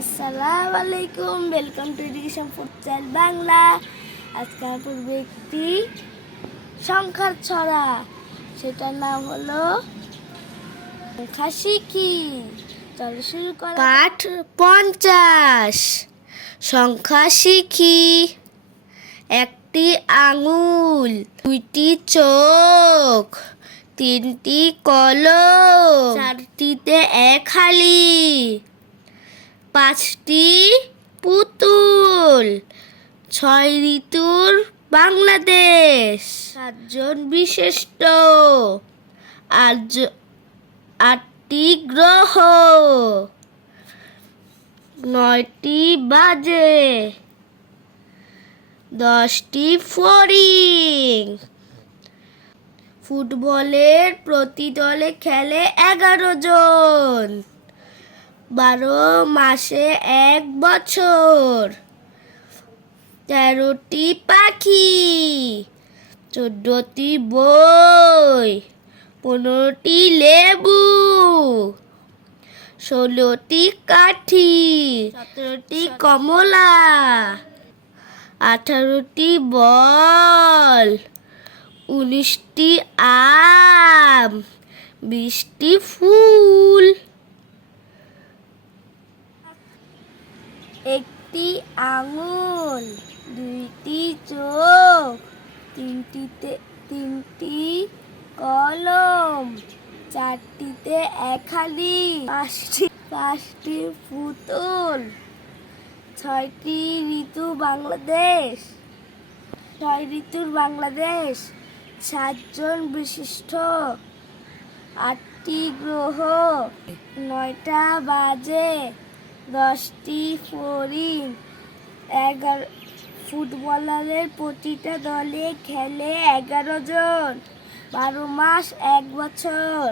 আসসালামু আলাইকুম welcome to education food child Bangla আজকে আমি পড়ব একটি সংখ্যার ছড়া। সেটার নাম হলো সংখ্যা শিখি চলো শুরু করা পাঠ পঞ্চাশ। সংখ্যা শিখি। একটি আঙুল দুইটি চোখ তিনটি কলম চারটিতে এক হালি। পাঁচটি পুতুল, ছয় ঋতুর বাংলাদেশ, সাতজন বিশিষ্ট আট আটটি গ্রহ, নয়টি বাজে, দশটি ফরিং ফুটবলের প্রতি দলে খেলে এগারো জন। বারো মাসে এক বছর। তেরোটি পাখি, চোদ্দটি বই, পনেরোটি লেবু, ষোলোটি কাঠি, সতেরোটি কমলা, আঠারোটি বল, উনিশটি আম, বিশটি ফুল। একটি আঙুল, দুইটি চোখ, তিনটিতে, তিনটি কলম, চারটিতে একহালি পাঁচটি পাঁচটি পুতুল, ছয়টি ঋতু বাংলাদেশ, ছয় ঋতুর বাংলাদেশ, সাতজন বিশিষ্ট, আটটি গ্রহ, নয়টা বাজে। দশটি ফড়িং এগারো, ফুটবলারের প্রতিটা দলে খেলে এগারো জন। বারো মাস, এক বছর।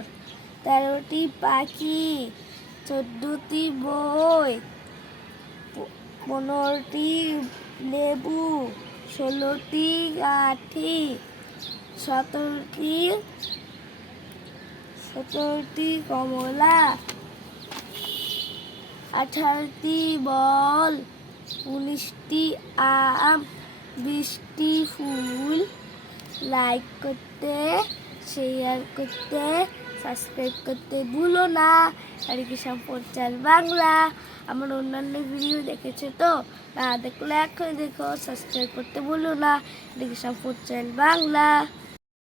তেরোটি পাখি, চোদ্দটি বই পনেরোটি লেবু, ষোলোটি গাঠি সতেরোটি সতেরোটি কমলা আঠারোটি বল, উনিশটি আম, বিশটি ফুল। লাইক করতে শেয়ার করতে সাবস্ক্রাইব করতে ভুলো না। Education portal Bangla. আমার অন্যান্য ভিডিও দেখেছ তো? না দেখলে এখন দেখো সাবস্ক্রাইব করতে ভুলো না। Education portal Bangla.